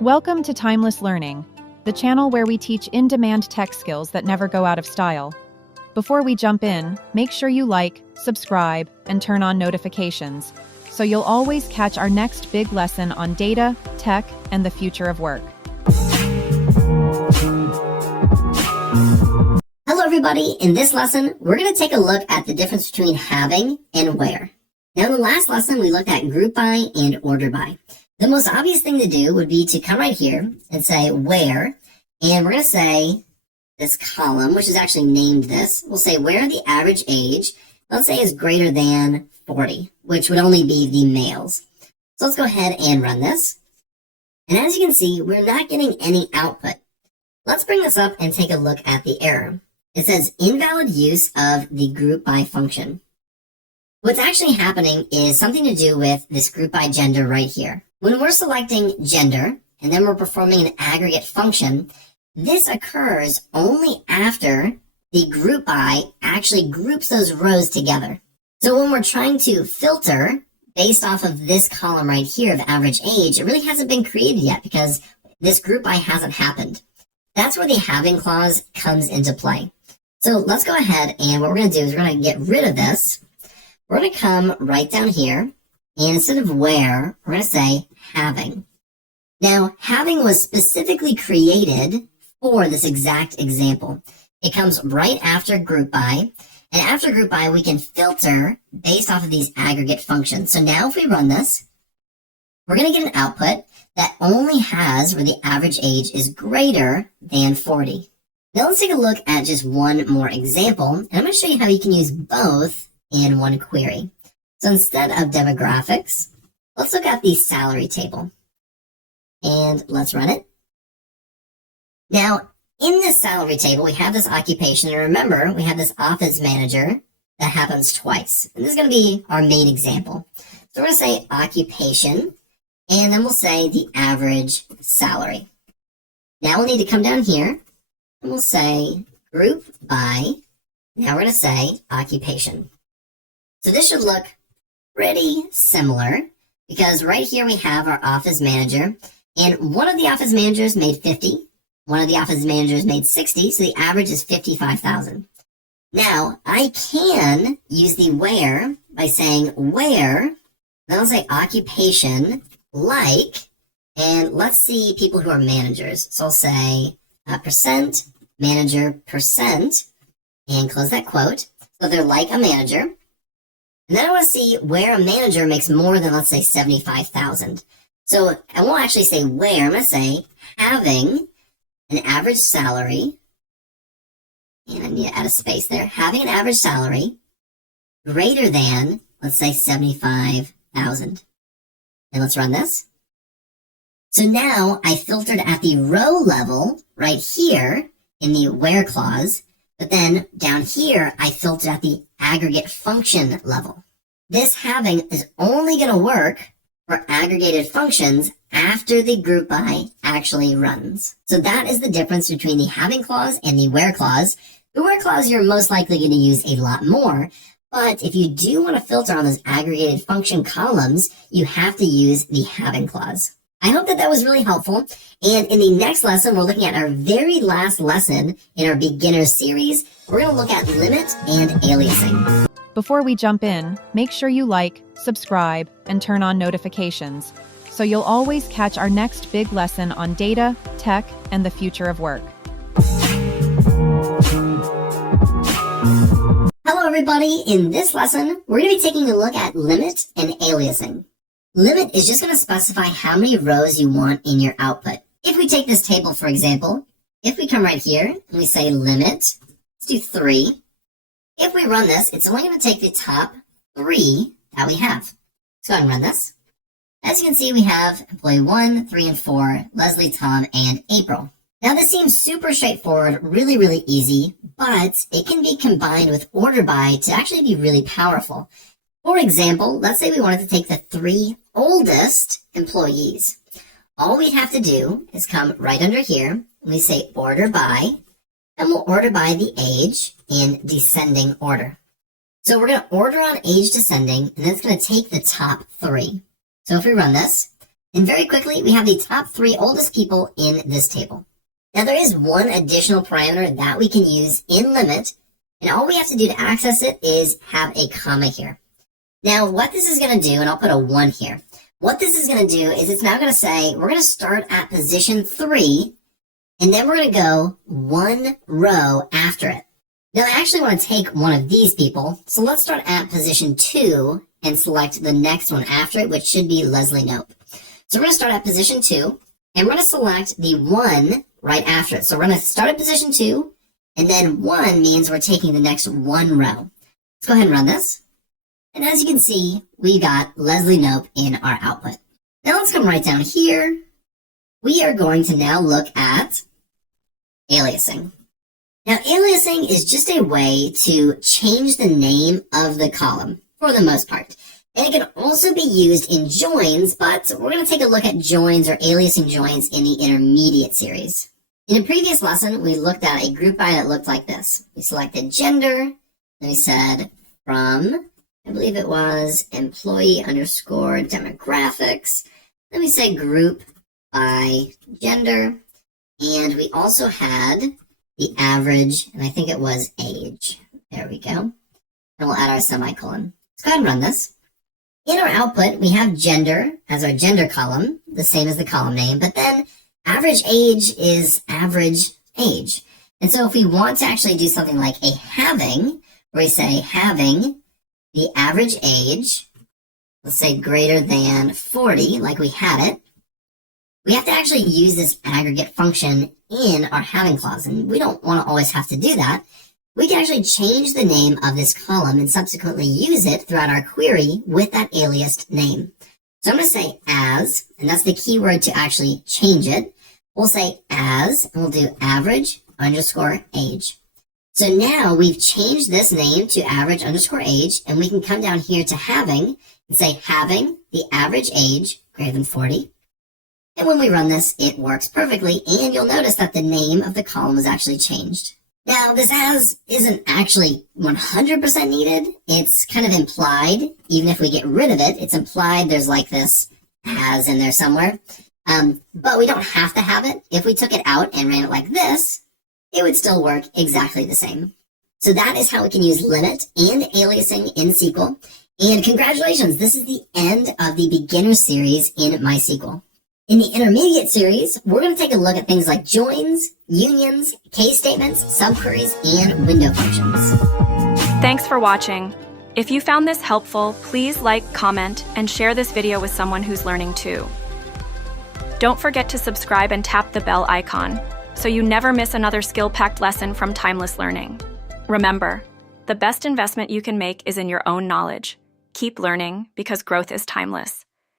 Welcome to Timeless Learning, the channel where we teach in-demand tech skills that never go out of style. Before we jump in, make sure you like, subscribe, and turn on notifications, so you'll always catch our next big lesson on data, tech, and the future of work. Hello everybody, in this lesson, we're going to take a look at the difference between having and where. Now in the last lesson, we looked at group by and order by. The most obvious thing to do would be to come right here and say where, and we're going to say this column, which is actually named this, we'll say where the average age, let's say is greater than 40, which would only be the males. So let's go ahead and run this. And as you can see, we're not getting any output. Let's bring this up and take a look at the error. It says invalid use of the group by function. What's actually happening is something to do with this group by gender right here. When we're selecting gender and then we're performing an aggregate function, this occurs only after the group by actually groups those rows together. So when we're trying to filter based off of this column right here of average age, it really hasn't been created yet because this group by hasn't happened. That's where the having clause comes into play. So let's go ahead, and what we're going to do is we're going to get rid of this. We're going to come right down here, and instead of where, we're going to say having. Now, having was specifically created for this exact example. It comes right after group by, and after group by, we can filter based off of these aggregate functions. So now if we run this, we're going to get an output that only has where the average age is greater than 40. Now let's take a look at just one more example, and I'm going to show you how you can use both in one query. So instead of demographics, let's look at the salary table. And let's run it. Now, in this salary table, we have this occupation, and remember, we have this office manager that happens twice. And this is going to be our main example. So we're going to say occupation, and then we'll say the average salary. Now we'll need to come down here, and we'll say group by, now we're going to say occupation. So this should look pretty similar, because right here we have our office manager, and one of the office managers made 50, one of the office managers made 60, so the average is 55,000. Now, I can use the where by saying where, then I'll say occupation, like, and let's see people who are managers. So I'll say percent, manager, percent, and close that quote. So they're like a manager. And then I want to see where a manager makes more than, let's say, 75,000. So I won't actually say where. I'm going to say having an average salary, and I need to add a space there, having an average salary greater than, let's say, 75,000. And let's run this. So now I filtered at the row level right here in the where clause, but then down here I filtered at the aggregate function level. This having is only going to work for aggregated functions after the group by actually runs. So that is the difference between the having clause and the where clause. The where clause you're most likely going to use a lot more, but if you do want to filter on those aggregated function columns, you have to use the having clause. I hope that was really helpful, and in the next lesson, we're looking at our very last lesson in our beginner series. We're going to look at limit and aliasing. Before we jump in, make sure you like, subscribe, and turn on notifications, so you'll always catch our next big lesson on data, tech, and the future of work. Hello everybody, in this lesson, we're going to be taking a look at limit and aliasing. Limit is just going to specify how many rows you want in your output. If we take this table, for example, if we come right here and we say limit, let's do 3. If we run this, it's only going to take the top 3 that we have. Let's go ahead and run this. As you can see, we have employee 1, 3, and 4, Leslie, Tom, and April. Now this seems super straightforward, really, really easy, but it can be combined with order by to actually be really powerful. For example, let's say we wanted to take the 3 oldest employees. All we have to do is come right under here, and we say order by, and we'll order by the age in descending order. So we're going to order on age descending, and then it's going to take the top 3. So if we run this, And very quickly, we have the top 3 oldest people in this table. Now there is one additional parameter that we can use in limit, and all we have to do to access it is have a comma here. Now what this is going to do, and I'll put a 1 here, what this is going to do is it's now going to say we're going to start at position 3, and then we're going to go 1 row after it. Now I actually want to take one of these people, so let's start at position 2 and select the next one after it, which should be Leslie Knope. So we're going to start at position 2, and we're going to select the 1 right after it. So we're going to start at position 2, and then 1 means we're taking the next 1 row. Let's go ahead and run this. And as you can see, we got Leslie Knope in our output. Now let's come right down here. We are going to now look at aliasing. Now aliasing is just a way to change the name of the column for the most part. And it can also be used in joins, but we're going to take a look at joins or aliasing joins in the intermediate series. In a previous lesson, we looked at a group by that looked like this. We selected gender, and we said from, I believe it was employee underscore demographics. Then we say group by gender, and we also had the average, and I think it was age. There we go. And we'll add our semicolon. Let's go ahead and run this. In our output, we have gender as our gender column, the same as the column name, but then average age is average age. And so if we want to actually do something like a having, where we say having the average age, let's say greater than 40, like we had it, we have to actually use this aggregate function in our having clause, and we don't want to always have to do that. We can actually change the name of this column and subsequently use it throughout our query with that aliased name. So I'm going to say as, and that's the keyword to actually change it. We'll say as, and we'll do average underscore age. So now we've changed this name to average underscore age, and we can come down here to having and say having the average age greater than 40. And when we run this, it works perfectly, and you'll notice that the name of the column is actually changed. Now, this as isn't actually 100% needed. It's kind of implied. Even if we get rid of it, it's implied there's like this as in there somewhere. But we don't have to have it. If we took it out and ran it like this, it would still work exactly the same. So that is how we can use limit and aliasing in SQL. And congratulations, this is the end of the beginner series in MySQL. In the intermediate series, we're going to take a look at things like joins, unions, case statements, subqueries, and window functions. Thanks for watching. If you found this helpful, please like, comment, and share this video with someone who's learning too. Don't forget to subscribe and tap the bell icon so you never miss another skill-packed lesson from Timeless Learning. Remember, the best investment you can make is in your own knowledge. Keep learning because growth is timeless.